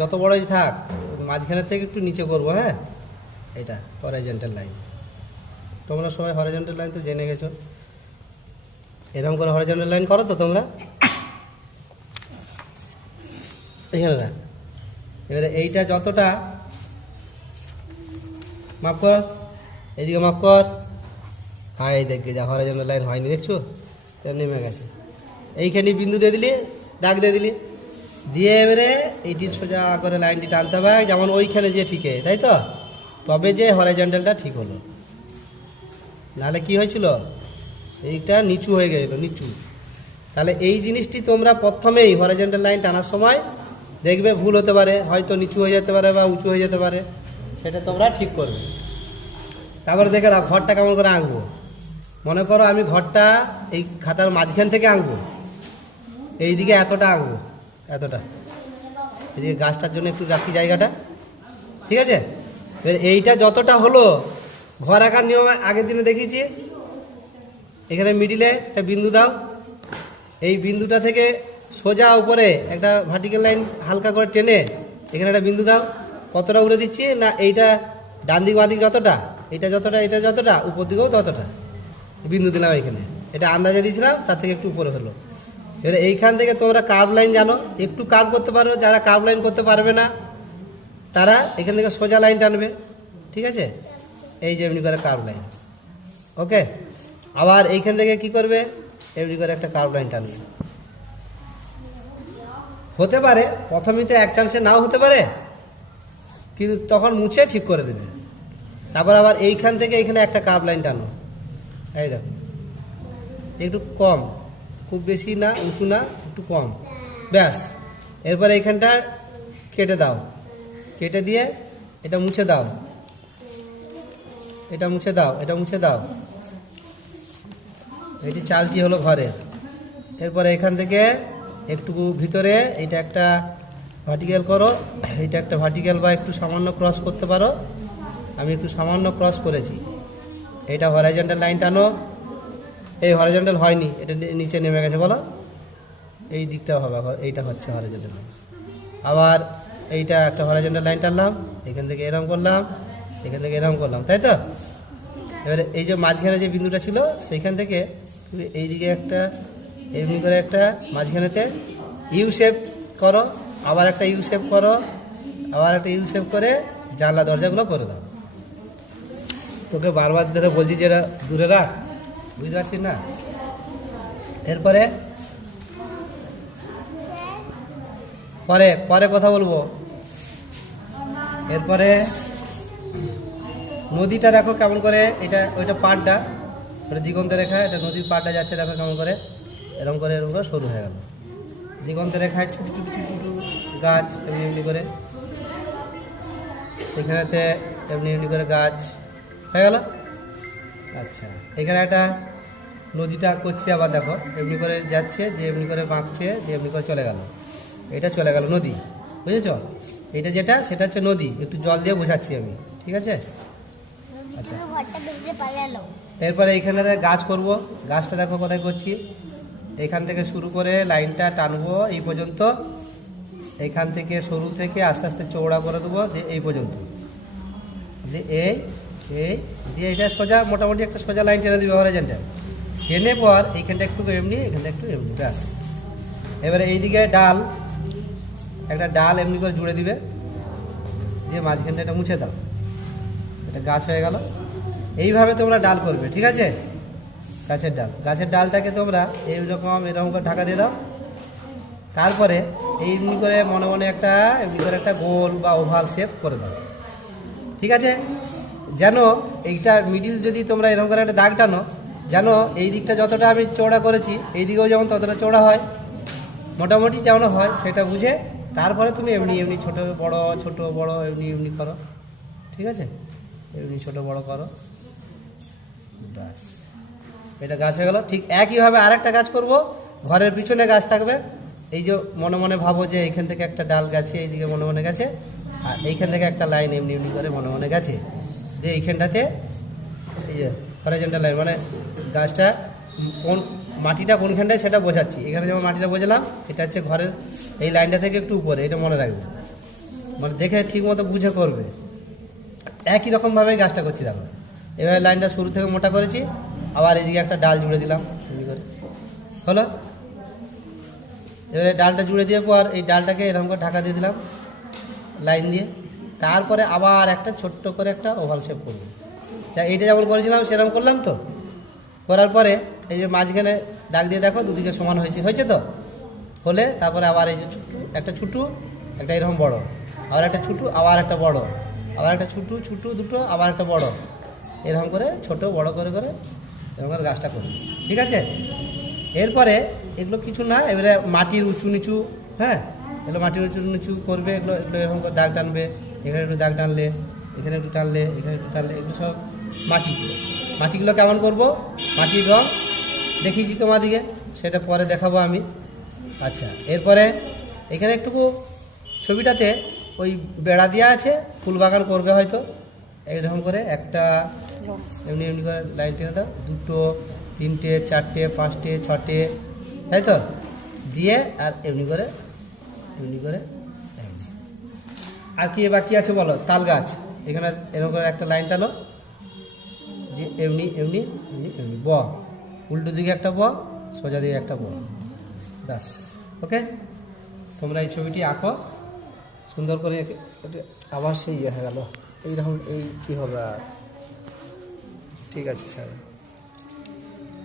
যত বড়ই থাক, মাঝখানের থেকে একটু নিচে করব হ্যাঁ? এটা হরাইজেন্টাল লাইন তোমরা সবাই হরাইজেন্টাল লাইন তো জেনে গেছো। এরকম করে হরাইজেন্টাল লাইন করো তো তোমরা। এখানে রাখ। এবারে এইটা যতটা, মাপ কর। এদিকে মাপ কর। হ্যাঁ এই দেখবে যা হরাইজেন্টাল লাইন হয়নি, দেখছ? নেমে গেছে। এইখানে বিন্দু দিয়ে দিলি, দাগ দিয়ে দিলি। দিয়ে এবারে এইটির সোজা করে লাইনটি টানতে হবে, যেমন ওইখানে যে ঠিকে, তাই তো? তবে যে হরাইজেন্টালটা ঠিক হলো। নাহলে কি হয়েছিল? এইটা নিচু হয়ে গেল নিচু। তাহলে এই জিনিসটি তোমরা প্রথমেই হরাইজেন্টাল লাইন টানার সময় দেখবে ভুল হতে পারে, হয়তো নিচু হয়ে যেতে পারে বা উঁচু হয়ে যেতে পারে, সেটা তোমরা ঠিক করবে। তারপরে দেখে রাখ ঘরটা কেমন করে আঁকবো? মনে করো আমি ঘরটা এই খাতার মাঝখান থেকে আঁকবো, এইদিকে এতটা আঁকবো। এতটা। এদিকে গাছটার জন্য একটু রাখি জায়গাটা। ঠিক আছে? এবার এইটা যতটা হলো, ঘর আঁকার নিয়ম আগের দিনে দেখিয়েছি। এখানে মিডিলে একটা বিন্দু দাও। এই বিন্দুটা থেকে সোজা উপরে একটা ভার্টিক্যাল লাইন হালকা করে টেনে এখানে একটা বিন্দু দাও। কতটা উড়ে দিচ্ছি? না, এইটা ডান দিক, বাঁ দিক যতটা? এটা যতটা এটা যতটা? উপর দিকেও ততটা। বিন্দু দিলাম এখানে। এটা আন্দাজে দিয়েছিলাম, তার থেকে একটু উপরে হলো। এবার এইখান থেকে তোমরা কার্ভ লাইন জানো। একটু কার্ভ করতে পারো, যারা কার্ভ লাইন করতে পারবে না, তারা এখান থেকে সোজা লাইন টানবে। ঠিক আছে? এই যে এমনি করে কার্ভ লাইন ওকে আবার এইখান থেকে কি করবে? এমনি করে একটা কার্ভ লাইন টানবে। হতে পারে, প্রথমেই তো এক চান্সে নাও হতে পারে, কিন্তু তখন মুছে ঠিক করে দেবে। তারপর আবার এইখান থেকে এইখানে একটা কার্ভ লাইন টানো। এই দেখো। একটু কম। খুব বেশি না, উঁচু না, একটু কম। ব্যাস। এরপর এইখানটা কেটে দাও। কেটে দিয়ে এটা মুছে দাও। এটা মুছে দাও, এটা মুছে দাও। এটি চালটি হলো ঘরের এরপরে এখান থেকে একটু ভিতরে এটা একটা ভার্টিক্যাল করো। এটা একটা ভার্টিক্যাল বা একটু সামান্য ক্রস করতে পারো। আমি একটু সামান্য ক্রস করেছি। এটা হরাইজেন্টাল লাইন টানো। এই হরাইজেন্টাল হয়নি, এটা নিচে নেমে গেছে, বলো। এই দিকটাও হবে এইটা হচ্ছে হরাইজেন্টাল লাইন আবার এইটা একটা হরাইজেন্টাল লাইন টানলাম, এখান থেকে এরম করলাম, এখান থেকে এরম করলাম, তাই তো? এবারে এই যে মাঝখানে যে বিন্দুটা ছিল, সেইখান থেকে তুমি এইদিকে একটা, এমনি করে একটা মাঝখানেতে ইউ শেপ করো, আবার একটা ইউ শেপ করো, আবার একটা ইউ শেপ করে জানলা দরজাগুলো করে দাও। তোকে বারবার ধরে বলছি যে এরা দূরে রাখ। বুঝতে পারছিস না? এরপরে? পরে পরে কথা বলব। এরপরে, নদীটা দেখো কেমন করে, এটা, ওইটা পাড়টা, ওটা দিগন্ত রেখা, এটা নদীর পাড়টা যাচ্ছে দেখো কেমন করে। এরকম করে এরকম করে সরু হয়ে গেল। দিগন্ত রেখায় ছোটো ছোটো ছোটো ছোটো গাছ, এমনি এমনি করে। এখানেতে এমনি এমনি করে গাছ। হয়ে গেল? আচ্ছা। এখানে একটা নদীটা করছে আবার দেখো, এমনি করে যাচ্ছে, যে এমনি করে বাঁকছে, যে এমনি করে চলে গেল। এটা চলে গেল নদী, বুঝেছ? এটা যেটা, সেটা হচ্ছে নদী, একটু জল দিয়ে বোঝাচ্ছি আমি, ঠিক আছে? আচ্ছা। এরপরে এইখানে গাছ করব, গাছটা দেখো কোথায় করছি? এখান থেকে শুরু করে লাইনটা টানবো, এই পর্যন্ত। এইখান থেকে সরু থেকে আস্তে আস্তে চৌড়া করে দেবো এই পর্যন্ত। এই এই, দিয়ে এটা সোজা, মোটামুটি একটা সোজা লাইন টেনে দিবে হরাইজেন্টা টেনে পর এইখানটা একটু এমনি এখানটা একটু এমনি, ব্যাস। এবারে এইদিকে ডাল, একটা ডাল এমনি করে জুড়ে দিবে। দিয়ে মাঝখানটা এটা মুছে দাও। এটা গাছ হয়ে গেল। এইভাবে তোমরা ডাল করবে, ঠিক আছে? গাছের ডাল। গাছের ডালটাকে তোমরা এইরকম, এরকম করে ঢাকা দিয়ে দাও। তারপরে এমনি করে মনে মনে একটা, এমনি করে একটা গোল বা ওভাল শেপ করে দাও। ঠিক আছে? যেন এইটা মিডিল যদি তোমরা এরকম করে একটা দাগ টানো যেন এই দিকটা যতটা আমি চৌড়া করেছি, এই দিকেও যেমন ততটা চৌড়া হয়, মোটামুটি যেমন হয়, সেটা বুঝে তারপরে তুমি এমনি এমনি ছোট, বড় ছোট, বড়, এমনি এমনি করো, ঠিক আছে? এমনি ছোট, বড় করো, ব্যাস। এটা গাছ হয়ে গেল, ঠিক একইভাবে আরেকটা গাছ করব, ঘরের পিছনে গাছ থাকবে, এই যে মনে মনে ভাবো যে এইখান থেকে একটা ডাল গেছে, এইদিকে মনে মনে গেছে, আর এইখান থেকে একটা লাইন এমনি এমনি করে মনে মনে গেছে। যে এইখানটাতে এই যে হরাইজেন্টাল লাইন মানে গাছটা কোন মাটিটা কোনখানটায় সেটা বোঝাচ্ছি। এখানে যেমন মাটিটা বোঝালাম, এটা হচ্ছে ঘরের এই লাইনটা থেকে একটু উপরে, এটা মনে রাখবে। মানে দেখে ঠিক মতো বুঝে করবে। একই রকমভাবে গাছটা করছি দেখো। এভাবে লাইনটা শুরু থেকে মোটা করেছি, আবার এদিকে একটা ডাল জুড়ে দিলাম করে। হলো? এবারে ডালটা জুড়ে দিয়ে পর এই ডালটাকে এরকম করে ঢাকা দিয়ে দিলাম লাইন দিয়ে। তারপরে আবার একটা ছোট্ট করে একটা ওভাল শেপ করব। তা এইটা যেমন করেছিলাম, সেরকম করলাম তো? করার পরে এই যে মাঝখানে দাগ দিয়ে দেখো, দুদিকে সমান হয়েছে। হয়েছে তো? হলে তারপরে আবার এই যে ছোট্ট, একটা ছোটো, একটা এরকম বড়। আবার একটা ছোটো, আবার একটা বড়। আবার একটা ছোটো ছোটো দুটো, আবার একটা বড়। এরকম করে ছোট, বড় করে করে এরকম করে গাছটা করবে। ঠিক আছে? এরপরে এগুলো কিছু না, এবারে মাটির উঁচু নিচু হ্যাঁ? এগুলো মাটির উঁচু নিচু করবে, এগুলো এগুলো এরকম করে দাগ টানবে। এখানে একটু দাগ টানলে, এখানে একটু টানলে, এখানে একটু টানলে, এগুলো সব মাটিগুলো। মাটিগুলো কেমন করব? মাটির রং দেখিয়েছি তোমাদিকে, সেটা পরে দেখাবো আমি। আচ্ছা এরপরে এখানে একটুকু ছবিটাতে ওই বেড়া দেওয়া আছে, ফুল বাগান করবে হয়তো। এইরকম করে একটা এমনি এমনি করে লাইন টেনে দাও। দুটো, তিনটে, চারটে, পাঁচটে, ছটে, তাই তো? দিয়ে আর এমনি করে এমনি করে। আর কি বাকি আছে বলো? তাল গাছ। এখানে এরকম করে একটা লাইন টানো। যে এমনি এমনি এমনি এমনি। ব। উল্টো দিকে একটা ব, সোজা দিকে একটা ব। ব্যাস। ওকে? তোমরা এই ছবিটি আঁকো। সুন্দর করে আবার সেই ইয়ে হয়ে গেল। এইরকম এই কী হবে ঠিক আছে, স্যার।